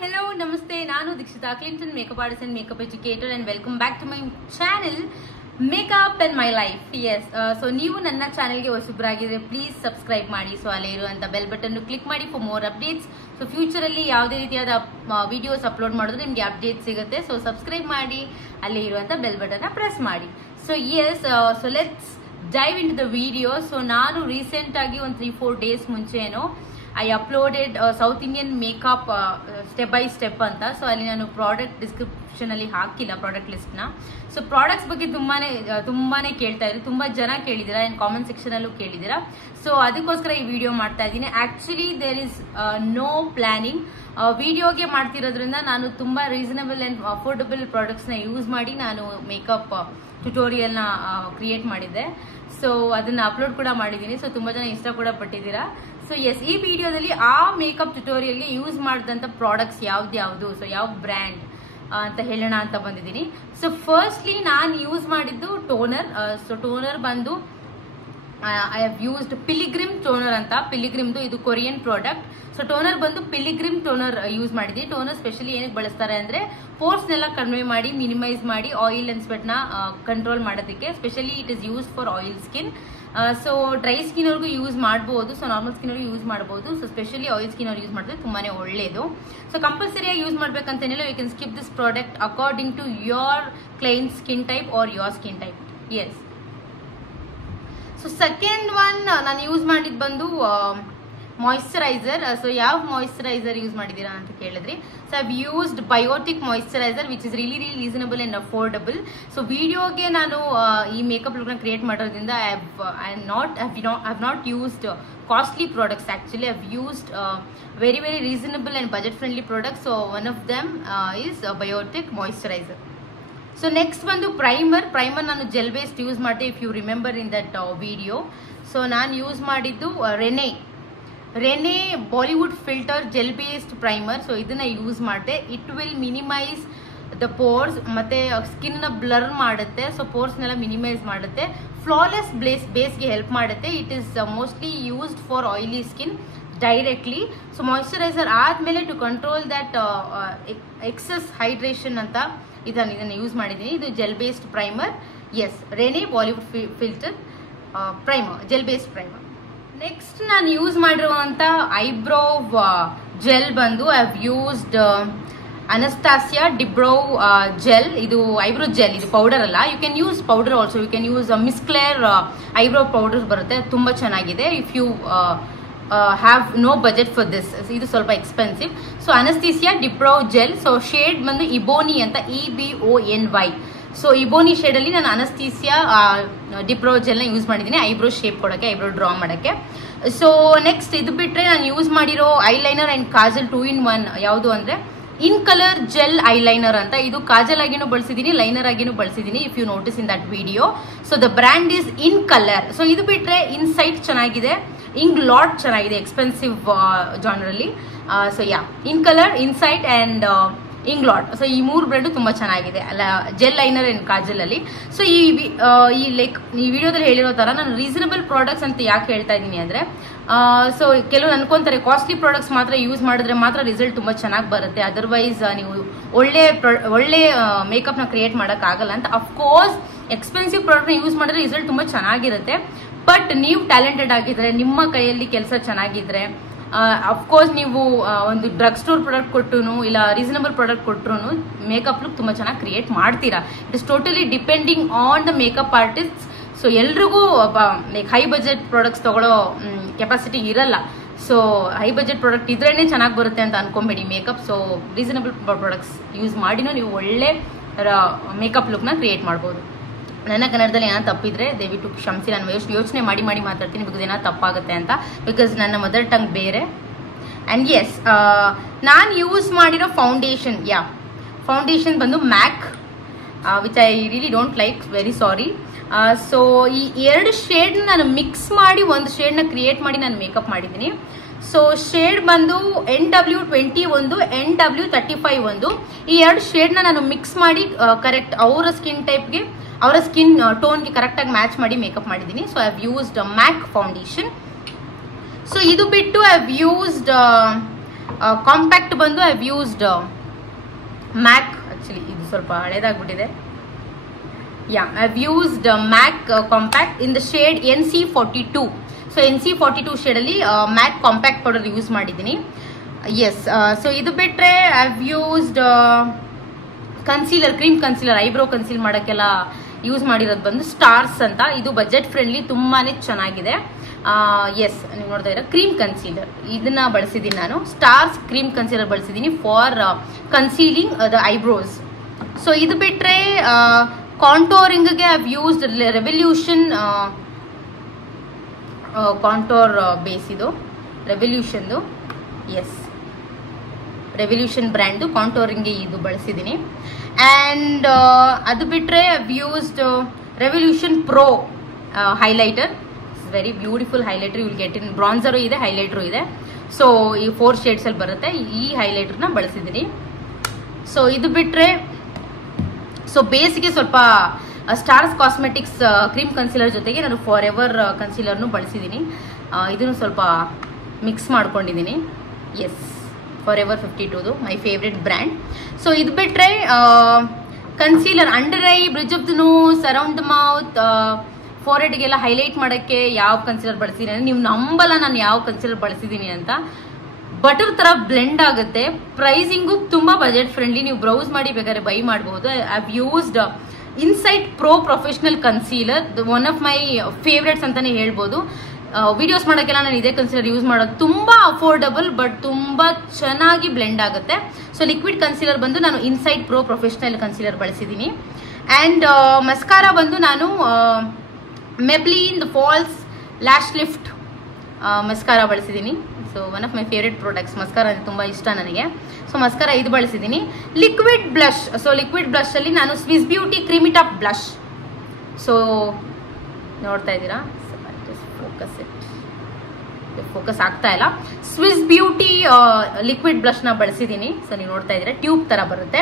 hello, namaste. Nanu Dikshita Clinton, makeup artist and makeup educator, and welcome back to my channel, Makeup and My Life. Yes, so ನೀವು ನನ್ನ ಚಾನೆಲ್ಗೆ ಹೊಸಬ್ರಾಗಿದ್ರೆ please subscribe ಮಾಡಿ. So ಅಲ್ಲೇ ಇರುವಂತ bell button click ಮಾಡಿ for more updates. So future ಅಲ್ಲಿ ಯಾವುದೇ ರೀತಿಯಾದ ವಿಡಿಯೋಸ್ ಅಪ್ಲೋಡ್ ಮಾಡಿದ್ರೆ ನಿಮಗೆ ಅಪ್ಡೇಟ್ ಸಿಗುತ್ತೆ. ಸೊ ಸಬ್ಸ್ಕ್ರೈಬ್ ಮಾಡಿ, ಅಲ್ಲೇ ಇರುವಂತ ಬೆಲ್ ಬಟನ್ ಪ್ರೆಸ್ ಮಾಡಿ. So yes, so let's dive into the video. So ನಾನು ರೀಸೆಂಟ್ ಆಗಿ ಒಂದು 3-4 ಡೇಸ್ ಮುಂಚೆನೋ I uploaded South Indian makeup step by step ಅಂತ. ಸೊ ಅಲ್ಲಿ ನಾನು ಪ್ರಾಡಕ್ಟ್ ಡಿಸ್ಕ್ರಿಪ್ಷನ್ ಅಲ್ಲಿ ಹಾಕಿಲ್ಲ ಪ್ರಾಡಕ್ಟ್ ಲಿಸ್ಟ್ ನ. ಸೊ ಪ್ರಾಡಕ್ಟ್ಸ್ ಬಗ್ಗೆ ತುಂಬಾನೇ ಕೇಳ್ತಾ ಇದ್ರು, ತುಂಬಾ ಜನ ಕೇಳಿದಿರಾ, ಅಂಡ್ ಕಾಮೆಂಟ್ ಸೆಕ್ಷನ್ ಅಲ್ಲೂ ಕೇಳಿದಿರಾ. ಸೊ ಅದಕ್ಕೋಸ್ಕರ ಈ ವಿಡಿಯೋ ಮಾಡ್ತಾ ಇದ್ದೀನಿ. Actually there is no planning. ವಿಡಿಯೋಗೆ ಮಾಡ್ತಿರೋದ್ರಿಂದ ನಾನು ತುಂಬಾ ರೀಸನಬಲ್ ಅಂಡ್ ಅಫೋರ್ಡಬಲ್ ಪ್ರಾಡಕ್ಟ್ಸ್ ನ ಯೂಸ್ ಮಾಡಿ ನಾನು ಮೇಕಪ್ ಟ್ಯುಟೋರಿಯಲ್ ನ ಕ್ರಿಯೇಟ್ ಮಾಡಿದ್ದೆ. ಸೊ ಅದನ್ನ ಅಪ್ಲೋಡ್ ಕೂಡ ಮಾಡಿದ್ದೀನಿ. ಸೊ ತುಂಬಾ ಜನ ಇಷ್ಟ ಕೂಡ ಪಟ್ಟಿದ್ದೀರಾ. ಸೊ ಎಸ್, ಈ ವಿಡಿಯೋದಲ್ಲಿ ಆ ಮೇಕಪ್ ಟ್ಯುಟೋರಿಯಲ್ಗೆ ಯೂಸ್ ಮಾಡಿದಂಥ ಪ್ರಾಡಕ್ಟ್ಸ್ ಯಾವ್ದು, ಸೊ ಯಾವ ಬ್ರ್ಯಾಂಡ್ ಅಂತ ಹೇಳೋಣ ಅಂತ ಬಂದಿದ್ದೀನಿ. ಸೊ ಫಸ್ಟ್ಲಿ ನಾನು ಯೂಸ್ ಮಾಡಿದ್ದು ಟೋನರ್. ಸೊ ಟೋನರ್ ಬಂದು I have used pilgrim toner ಅಂತ. ಪಿಲಿಗ್ರಿಮ್ದು ಇದು ಕೊರಿಯನ್ ಪ್ರಾಡಕ್ಟ್. ಸೊ ಟೋನರ್ ಬಂದು ಪಿಲಿಗ್ರಿಮ್ ಟೋನರ್ ಯೂಸ್ ಮಾಡಿದ್ವಿ. ಟೋನರ್ ಸ್ಪೆಷಲಿ ಏನಕ್ಕೆ ಬಳಸ್ತಾರೆ ಅಂದ್ರೆ ಪೋರ್ಸ್ನೆಲ್ಲ ಕಡಿಮೆ ಮಾಡಿ, ಮಿನಿಮೈಸ್ ಮಾಡಿ, ಆಯಿಲ್ ಅಂಡ್ ಸ್ವೆಟ್ ನ ಕಂಟ್ರೋಲ್ ಮಾಡೋದಕ್ಕೆ. Specially it is use for oil skin. So dry skin ಅವ್ರಿಗೂ ಯೂಸ್ ಮಾಡಬಹುದು, ಸೊ ನಾರ್ಮಲ್ ಸ್ಕಿನ್ ಅವ್ರಿಗೂ ಯೂಸ್ ಮಾಡಬಹುದು. ಸೊ ಸ್ಪೆಷಲಿ ಆಯಿಲ್ ಸ್ಕಿನ್ ಅವ್ರು ಯೂಸ್ ಮಾಡಿದ್ರೆ ತುಂಬಾನೇ ಒಳ್ಳೇದು. ಸೊ ಕಂಪಲ್ಸರಿಯಾಗಿ ಯೂಸ್ ಮಾಡ್ಬೇಕಂತೇನಿಲ್ಲ. You can skip this product according to your client skin type or your skin type. Yes. So second one ನಾನು ಯೂಸ್ ಮಾಡಿದ್ ಬಂದು ಮಾಯಿಶ್ಚರೈಸರ್. ಸೊ ಯಾವ ಮಾಯಿಶ್ಚರೈಸರ್ ಯೂಸ್ ಮಾಡಿದೀರಾ ಅಂತ ಕೇಳಿದ್ರಿ. So I've used Biotique moisturiser which is really reasonable and affordable. So ವಿಡಿಯೋಗೆ ನಾನು ಈ ಮೇಕಪ್ ಲುಕ್ ನ ಕ್ರಿಯೇಟ್ ಮಾಡೋದ್ರಿಂದ I have not used costly products. Actually I've used very reasonable and budget friendly products. So one of them is Biotique moisturiser. So next ಬಂದು primer ನಾನು gel based use ಮಾಡಿದೆ, if you remember in that video. So ನಾನು use ಮಾಡಿದ್ದು Renee Bollywood filter gel based primer. So ಇದನ್ನ use ಮಾಡಿದೆ. It will minimise the pores, ಮತ್ತೆ skin ನ blur ಮಾಡುತ್ತೆ. ಸೊ ಪೋರ್ಸ್ನೆಲ್ಲ ಮಿನಿಮೈಸ್ ಮಾಡುತ್ತೆ. ಫ್ಲಾಲೆಸ್ ಬೇಸ್ಗೆ ಹೆಲ್ಪ್ ಮಾಡುತ್ತೆ. It is mostly used for oily skin directly. So moisturiser ಆದ್ಮೇಲೆ to control that excess hydration ಅಂತ ಇದನ್ನ ಯೂಸ್ ಮಾಡಿದ್ದೀನಿ. ಇದು gel based primer. Yes, Renee Bollywood filter primer, gel based primer. Next ನಾನು ಯೂಸ್ ಮಾಡಿರುವಂತ ಐಬ್ರೋ ಜೆಲ್ ಬಂದು I have used Anastasia dipbrow gel. ಇದು eyebrow gel, ಇದು ಪೌಡರ್ ಅಲ್ಲ. You can use powder also. You can use Miss Claire eyebrow powder ಬರುತ್ತೆ, ತುಂಬಾ ಚೆನ್ನಾಗಿದೆ. If you have no budget for this, ಇದು ಸ್ವಲ್ಪ expensive. So Anastasia dipbrow gel. So shade ಬಂದು ebony ಅಂತ, EBONY. ಸೊ ಇಬೋನಿ ಶೇಡ್ ಅಲ್ಲಿ ನಾನು ಅನಸ್ತೀಸಿಯಾ ಡಿಬ್ರೋ ಜೆಲ್ ನ ಯೂಸ್ ಮಾಡಿದ್ದೀನಿ ಐಬ್ರೋ ಶೇಪ್ ಕೊಡಕ್ಕೆ, ಐಬ್ರೋ ಡ್ರಾ ಮಾಡಕ್ಕೆ. ಸೊ ನೆಕ್ಸ್ಟ್ ಇದು ಬಿಟ್ರೆ ನಾನು ಯೂಸ್ ಮಾಡಿರೋ ಐಲೈನರ್ ಅಂಡ್ ಕಾಜಲ್ 2-in-1 ಯಾವುದು ಅಂದ್ರೆ ಇನ್ ಕಲರ್ ಜೆಲ್ ಐಲೈನರ್ ಅಂತ. ಇದು ಕಾಜಲ್ ಆಗಿನೂ ಬಳಸಿದೀನಿ, ಲೈನರ್ ಆಗಿನೂ ಬಳಸಿದೀನಿ, if you notice in that video. So the brand is in colour. So ಇದು ಬಿಟ್ರೆ ಇನ್ಸೈಟ್ ಚೆನ್ನಾಗಿದೆ, ಇಂಗ್ಲಾಟ್ ಚೆನ್ನಾಗಿದೆ, ಎಕ್ಸ್ಪೆನ್ಸಿವ್ ಜಾನರ್ ಅಲ್ಲಿ. So yeah, in colour, Insight and Inglot. So ಈ 3 ಬ್ರ್ಯಾಂಡ್ ತುಂಬಾ ಚೆನ್ನಾಗಿದೆ ಅಲ್ಲ, ಜೆಲ್ ಲೈನರ್ ಅಂಡ್ ಕಾಜಲ್ ಅಲ್ಲಿ. ಸೊ ಈ ವಿಡಿಯೋದಲ್ಲಿ ಹೇಳಿರೋ ತರ ನಾನು ರೀಸನಬಲ್ ಪ್ರಾಡಕ್ಟ್ಸ್ ಅಂತ ಯಾಕೆ ಹೇಳ್ತಾ ಇದ್ದೀನಿ ಅಂದ್ರೆ, ಸೊ ಕೆಲವು ಅನ್ಕೊಂತಾರೆ ಕಾಸ್ಟ್ಲಿ ಪ್ರಾಡಕ್ಟ್ಸ್ ಮಾತ್ರ ಯೂಸ್ ಮಾಡಿದ್ರೆ ಮಾತ್ರ ರಿಸಲ್ಟ್ ತುಂಬಾ ಚೆನ್ನಾಗಿ ಬರುತ್ತೆ, ಅದರ್ವೈಸ್ ನೀವು ಒಳ್ಳೆ ಮೇಕಪ್ ನ ಕ್ರಿಯೇಟ್ ಮಾಡಕ್ ಆಗಲ್ಲ ಅಂತ. ಅಫ್ಕೋರ್ಸ್ ಎಕ್ಸ್ಪೆನ್ಸಿವ್ ಪ್ರಾಡಕ್ಟ್ ನ ಯೂಸ್ ಮಾಡಿದ್ರೆ ರಿಸಲ್ಟ್ ತುಂಬಾ ಚೆನ್ನಾಗಿರುತ್ತೆ. ಬಟ್ ನೀವು ಟ್ಯಾಲೆಂಟೆಡ್ ಆಗಿದ್ರೆ, ನಿಮ್ಮ ಕೈಯಲ್ಲಿ ಕೆಲಸ ಚೆನ್ನಾಗಿದ್ರೆ, ಅಫ್ಕೋರ್ಸ್ ನೀವು ಒಂದು ಡ್ರಗ್ ಸ್ಟೋರ್ ಪ್ರಾಡಕ್ಟ್ ಕೊಟ್ಟರು ಇಲ್ಲ ರೀಸನಬಲ್ ಪ್ರಾಡಕ್ಟ್ ಕೊಟ್ಟರು ಮೇಕಪ್ ಲುಕ್ ತುಂಬಾ ಚೆನ್ನಾಗಿ ಕ್ರಿಯೇಟ್ ಮಾಡ್ತೀರಾ. It is totally depending on the makeup artist. So ಎಲ್ರಿಗೂ ಲೈಕ್ ಹೈ ಬಜೆಟ್ ಪ್ರಾಡಕ್ಟ್ಸ್ ತಗೊಳ್ಳೋ ಕೆಪಾಸಿಟಿ ಇರಲ್ಲ. ಸೊ ಹೈ ಬಜೆಟ್ ಪ್ರಾಡಕ್ಟ್ ಇದ್ರೇನೆ ಚೆನ್ನಾಗಿ ಬರುತ್ತೆ ಅಂತ ಅನ್ಕೊಂಬೇಡಿ makeup. So reasonable products use ಮಾಡಿನೂ ನೀವು ಒಳ್ಳೆ ಮೇಕಪ್ ಲುಕ್ ನ ಕ್ರಿಯೇಟ್ ಮಾಡ್ಬೋದು. ನನ್ನ ಕನ್ನಡದಲ್ಲಿ ಏನೋ ತಪ್ಪಿದ್ರೆ ದಯವಿಟ್ಟು ಕ್ಷಮಿಸಿ. ನಾನು ಯೋಚನೆ ಮಾಡಿ ಮಾತಾಡ್ತೀನಿ, ಬಿಕಾಸ್ ಏನೋ ತಪ್ಪಾಗುತ್ತೆ ಅಂತ, ಬಿಕಾಸ್ ನನ್ನ ಮದರ್ ಟಂಗ್ ಬೇರೆ. ಅಂಡ್ ಎಸ್, ನಾನು ಯೂಸ್ ಮಾಡಿರೋ ಫೌಂಡೇಶನ್ ಬಂದು MAC, which I really don't like, very sorry. So ಈ 2 ಶೇಡ್ ನಾನು ಮಿಕ್ಸ್ ಮಾಡಿ ಒಂದು ಶೇಡ್ ನ ಕ್ರಿಯೇಟ್ ಮಾಡಿ ನಾನು ಮೇಕಪ್ ಮಾಡಿದ್ದೀನಿ. ಸೊ ಶೇಡ್ ಬಂದು NW20 ಒಂದು, NW35 ಒಂದು. ಈ 2 ಶೇಡ್ ನಾನು ಮಿಕ್ಸ್ ಮಾಡಿ ಕರೆಕ್ಟ್ ಅವರ ಸ್ಕಿನ್ ಟೈಪ್ಗೆ, ಅವರ ಸ್ಕಿನ್ ಟೋನ್ಗೆ ಕರೆಕ್ಟ್ ಆಗಿ ಮ್ಯಾಚ್ ಮಾಡಿ ಮೇಕಪ್ ಮಾಡಿದ್ದೀನಿ. So I have used MAC foundation. So ಇದು ಬಿಟ್ಟು ಐ ಹ್ಯಾವ್ ಯೂಸ್ಡ್ ಕಾಂಪ್ಯಾಕ್ಟ್ ಬಂದು I have used MAC, actually ಇದು ಸ್ವಲ್ಪ ಹಳೇದಾಗ್ಬಿಟ್ಟಿದೆ. I have used MAC compact in the shade NC42. So NC42 ಶೇಡಲ್ಲಿ ಮ್ಯಾಕ್ ಕಾಂಪ್ಯಾಕ್ಟ್ ಪೌಡರ್ ಯೂಸ್ ಮಾಡಿದ್ದೀನಿ. Yes, so ಇದು ಬಿಟ್ಟರೆ I have used concealer, cream concealer, eyebrow conceal ಮಾಡೋಕ್ಕೆಲ್ಲ use ಮಾಡಿರೋದು ಬಂದು ಸ್ಟಾರ್ಸ್ ಅಂತ. ಇದು ಬಜೆಟ್ ಫ್ರೆಂಡ್ಲಿ, ತುಂಬಾನೇ ಚೆನ್ನಾಗಿದೆ. ಎಸ್, ನೀವು ನೋಡ್ತಾ ಇದ್ದೀರಾ ಕ್ರೀಮ್ ಕನ್ಸೀಲರ್, ಇದನ್ನ ಬಳಸಿದ್ದೀನಿ ನಾನು. ಸ್ಟಾರ್ಸ್ ಕ್ರೀಮ್ ಕನ್ಸೀಲರ್ ಬಳಸಿದ್ದೀನಿ for concealing the eyebrows. So ಇದು ಬಿಟ್ಟರೆ ಕಾಂಟೋರಿಂಗ್ಗೆ I have used Revolution contour base, ಇದು ರೆವಲ್ಯೂಷನ್ದು. ಎಸ್, ರೆವಲ್ಯೂಷನ್ ಬ್ರ್ಯಾಂಡ್ದು ಕಾಂಟೋರಿಂಗ್ಗೆ ಇದು ಬಳಸಿದ್ದೀನಿ. ಆ್ಯಂಡ್ ಅದು ಬಿಟ್ಟರೆ I have used Revolution pro highlighter. It's very beautiful highlighter. Will get in bronzer ಇದೆ, ಹೈಲೈಟರು ಇದೆ. ಸೊ ಈ 4 ಶೇಡ್ಸಲ್ಲಿ ಬರುತ್ತೆ. ಈ ಹೈಲೈಟರ್ನ ಬಳಸಿದ್ದೀನಿ. ಸೊ ಇದು ಬಿಟ್ಟರೆ ಸೊ ಬೇಸಿಗೆ ಸ್ವಲ್ಪ ಸ್ಟಾರ್ಸ್ ಕಾಸ್ಮೆಟಿಕ್ಸ್ ಕ್ರೀಮ್ ಕನ್ಸೀಲರ್ ಜೊತೆಗೆ ನಾನು ಫಾರ್ ಎವರ್ ಕನ್ಸೀಲರ್ನು ಬಳಸಿದ್ದೀನಿ. ಇದನ್ನು ಸ್ವಲ್ಪ ಮಿಕ್ಸ್ ಮಾಡ್ಕೊಂಡಿದ್ದೀನಿ. ಎಸ್, ಫಾರ್ ಎವರ್ 52ದು ಮೈ ಫೇವ್ರೆಟ್ ಬ್ರ್ಯಾಂಡ್. ಸೊ ಇದು ಬಿಟ್ಟರೆ concealer under eye, bridge of the nose, around the mouth, ಫಾರ್ಹೆಡ್ಗೆಲ್ಲ ಹೈಲೈಟ್ ಮಾಡೋಕ್ಕೆ ಯಾವ ಕನ್ಸೀಲರ್ ಬಳಸಿದ್ದೀನಿ ನೀವು ನಂಬಲ್ಲ ನಾನು ಯಾವ ಕನ್ಸೀಲರ್ ಬಳಸಿದ್ದೀನಿ ಅಂತ. ಬಟರ್ ತರ ಬ್ಲೆಂಡ್ ಆಗುತ್ತೆ. ಪ್ರೈಸಿಂಗು ತುಂಬಾ ಬಜೆಟ್ ಫ್ರೆಂಡ್ಲಿ, ನೀವು ಬ್ರೌಸ್ ಮಾಡಿ ಬೇಕಾದ್ರೆ ಬೈ ಮಾಡಬಹುದು. I have used insight pro professional concealer, one of my favourites ಅಂತಾನೆ ಹೇಳ್ಬೋದು. ವಿಡಿಯೋಸ್ ಮಾಡೋಕ್ಕೆಲ್ಲ ನಾನು ಇದೇ ಕನ್ಸೀಲರ್ ಯೂಸ್ ಮಾಡೋದು. ತುಂಬಾ ಅಫೋರ್ಡಬಲ್ ಬಟ್ ತುಂಬಾ ಚೆನ್ನಾಗಿ ಬ್ಲೆಂಡ್ ಆಗುತ್ತೆ. ಸೊ ಲಿಕ್ವಿಡ್ ಕನ್ಸೀಲರ್ ಬಂದು ನಾನು ಇನ್ಸೈಟ್ ಪ್ರೋ ಪ್ರೊಫೆಷನಲ್ ಕನ್ಸೀಲರ್ ಬಳಸಿದ್ದೀನಿ. ಆ್ಯಂಡ್ ಮಸ್ಕಾರ ಬಂದು ನಾನು Maybelline false lash lift mascara ಬಳಸಿದ್ದೀನಿ. So one of my favourite products mascara ಅಂದರೆ ತುಂಬ ಇಷ್ಟ ನನಗೆ. ಸೊ ಮಸ್ಕಾರ ಇದು ಬಳಸಿದ್ದೀನಿ. ಲಿಕ್ವಿಡ್ ಬ್ಲಷ್, ಸೊ ಲಿಕ್ವಿಡ್ ಬ್ಲಷಲ್ಲಿ ನಾನು Swiss beauty creamy top blush. So ನೋಡ್ತಾ ಇದ್ದೀರಾ, ಫೋಕಸ್ ಆಗ್ತಾ ಇಲ್ಲ. ಸ್ವಿಸ್ ಬ್ಯೂಟಿ ಲಿಕ್ವಿಡ್ ಬ್ಲಷ್ನ ಬಳಸಿದ್ದೀನಿ. ಸೊ ನೀವು ನೋಡ್ತಾ ಇದ್ದೀರಾ ಟ್ಯೂಬ್ ತರ ಬರುತ್ತೆ.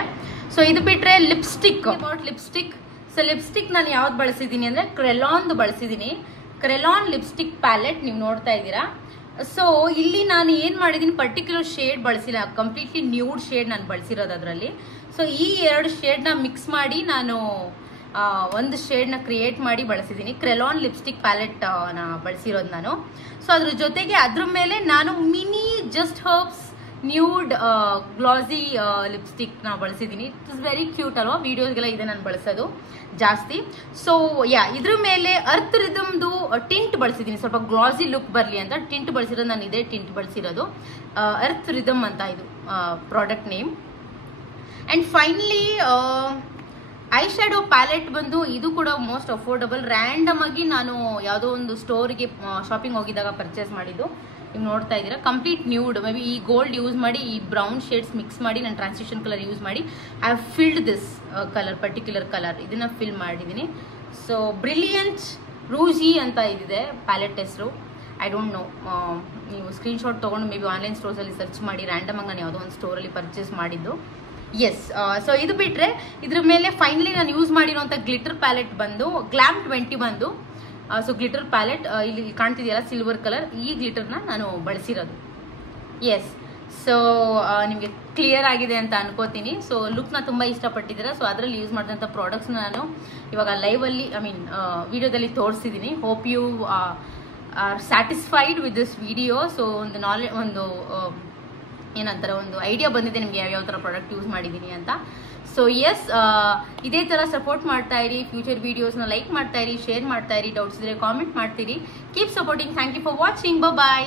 ಸೊ ಇದು ಬಿಟ್ಟರೆ lipstick, about lipstick. So lipstick ನಾನು ಯಾವ್ದು ಬಳಸಿದ್ದೀನಿ ಅಂದರೆ ಕ್ರೆಲಾನ್ದು ಬಳಸಿದ್ದೀನಿ. ಕ್ರೆಲಾನ್ ಲಿಪ್ಸ್ಟಿಕ್ ಪ್ಯಾಲೆಟ್ ನೀವು ನೋಡ್ತಾ ಇದ್ದೀರಾ. ಸೊ ಇಲ್ಲಿ ನಾನು ಏನು ಮಾಡಿದ್ದೀನಿ, ಪರ್ಟಿಕ್ಯುಲರ್ ಶೇಡ್ ಬಳಸಿಲ್ಲ, ಕಂಪ್ಲೀಟ್ಲಿ ನ್ಯೂಡ್ ಶೇಡ್ ನಾನು ಬಳಸಿರೋದು ಅದರಲ್ಲಿ. ಸೊ ಈ 2 ಶೇಡ್ನ ಮಿಕ್ಸ್ ಮಾಡಿ ನಾನು ಒಂದು ಶೇಡ್ನ ಕ್ರಿಯೇಟ್ ಮಾಡಿ ಬಳಸಿದ್ದೀನಿ. ಕ್ರೆಲಾನ್ ಲಿಪ್ಸ್ಟಿಕ್ ಪ್ಯಾಲೆಟ್ ನ ಬಳಸಿರೋದು ನಾನು. ಸೊ ಅದ್ರ ಜೊತೆಗೆ ಅದ್ರ ಮೇಲೆ ನಾನು ಮಿನಿ ಜಸ್ಟ್ ಹರ್ಬ್ಸ್ ನ್ಯೂಡ್ ಗ್ಲಾಸಿ ಲಿಪ್ಸ್ಟಿಕ್ ನ ಬಳಸಿದ್ದೀನಿ. ಇಟ್ ಇಸ್ ವೆರಿ ಕ್ಯೂಟ್ ಅಲ್ವಾ, ವಿಡಿಯೋಸ್ಗೆಲ್ಲ ಇದೆ ನಾನು ಬಳಸೋದು ಜಾಸ್ತಿ. ಸೊ ಇದ್ರ ಮೇಲೆ ಅರ್ತ್ ರಿದಮ್ದು ಟಿಂಟ್ ಬಳಸಿದ್ದೀನಿ, ಸ್ವಲ್ಪ ಗ್ಲಾಸಿ ಲುಕ್ ಬರಲಿ ಅಂತ ಟಿಂಟ್ ಬಳಸಿರೋದು ನಾನು. ಇದೇ ಟಿಂಟ್ ಬಳಸಿರೋದು, ಅರ್ತ್ ರಿದಮ್ ಅಂತ ಇದು product name. And finally I shadow palette ಬಂದು ಇದು ಕೂಡ ಮೋಸ್ಟ್ ಅಫೋರ್ಡಬಲ್. ರ್ಯಾಂಡಮ್ ಆಗಿ ನಾನು ಯಾವುದೋ ಒಂದು ಸ್ಟೋರ್ಗೆ ಶಾಪಿಂಗ್ ಹೋಗಿದ್ದಾಗ ಪರ್ಚೇಸ್ ಮಾಡಿದ್ದು. ನೀವು ನೋಡ್ತಾ ಇದ್ದೀರಾ ಕಂಪ್ಲೀಟ್ ನ್ಯೂಡ್, ಮೇ ಬಿ ಈ ಗೋಲ್ಡ್ ಯೂಸ್ ಮಾಡಿ ಈ ಬ್ರೌನ್ ಶೇಡ್ಸ್ ಮಿಕ್ಸ್ ಮಾಡಿ ನಾನು ಟ್ರಾನ್ಸಿಷನ್ ಕಲರ್ ಯೂಸ್ ಮಾಡಿ I have filled this colour, particular colour ಇದನ್ನ ಫಿಲ್ ಮಾಡಿದ್ದೀನಿ. ಸೊ ಬ್ರಿಲಿಯಂಟ್ ರೂಜಿ ಅಂತ ಇದಿದೆ ಪ್ಯಾಲೆಟ್ ಹೆಸರು. ಐ ಡೋಂಟ್ ನೋ, ನೀವು ಸ್ಕ್ರೀನ್ಶಾಟ್ ತೊಗೊಂಡು ಮೇ ಬಿ ಆನ್ಲೈನ್ ಸ್ಟೋರ್ಸಲ್ಲಿ ಸರ್ಚ್ ಮಾಡಿ. ರ್ಯಾಂಡಮ್ ಆಗಿ ನಾನು ಯಾವುದೋ ಒಂದು ಸ್ಟೋರಲ್ಲಿ ಪರ್ಚೇಸ್ ಮಾಡಿದ್ದು. ಎಸ್, ಸೊ ಇದು ಬಿಟ್ಟರೆ ಇದ್ರ ಮೇಲೆ ಫೈನಲಿ ನಾನು ಯೂಸ್ ಮಾಡಿರುವಂಥ ಗ್ಲಿಟರ್ ಪ್ಯಾಲೆಟ್ ಬಂದು ಗ್ಲಾಮ್ 20 ಬಂದು. ಸೊ ಗ್ಲಿಟರ್ ಪ್ಯಾಲೆಟ್ ಇಲ್ಲಿ ಕಾಣ್ತಿದೆಯಲ್ಲ ಸಿಲ್ವರ್ ಕಲರ್, ಈ ಗ್ಲಿಟರ್ನ ನಾನು ಬಳಸಿರೋದು. ಎಸ್, ಸೊ ನಿಮಗೆ ಕ್ಲಿಯರ್ ಆಗಿದೆ ಅಂತ ಅನ್ಕೋತೀನಿ. ಸೊ ಲುಕ್ನ ತುಂಬ ಇಷ್ಟಪಟ್ಟಿದ್ದೀರಾ. ಸೊ ಅದರಲ್ಲಿ ಯೂಸ್ ಮಾಡಿದಂಥ ಪ್ರಾಡಕ್ಟ್ಸ್ನ ನಾನು ಇವಾಗ ಲೈವಲ್ಲಿ ವಿಡಿಯೋದಲ್ಲಿ ತೋರಿಸಿದ್ದೀನಿ. Hope you are satisfied with this video. So ಒಂದು ಏನಂತಾರೆ, ಒಂದು ಐಡಿಯಾ ಬಂದಿದೆ ನಿಮಗೆ ಯಾವ ಥರ ಪ್ರಾಡಕ್ಟ್ ಯೂಸ್ ಮಾಡಿದ್ದೀನಿ ಅಂತ. ಸೊ ಎಸ್, ಇದೇ ಥರ ಸಪೋರ್ಟ್ ಮಾಡ್ತಾ ಇರಿ. ಫ್ಯೂಚರ್ ವೀಡಿಯೋಸ್ನ ಲೈಕ್ ಮಾಡ್ತಾ ಇರಿ, ಶೇರ್ ಮಾಡ್ತಾ ಇರಿ. ಡೌಟ್ಸ್ ಇದ್ರೆ ಕಾಮೆಂಟ್ ಮಾಡ್ತೀರಿ. Keep supporting. Thank you for watching. Bye.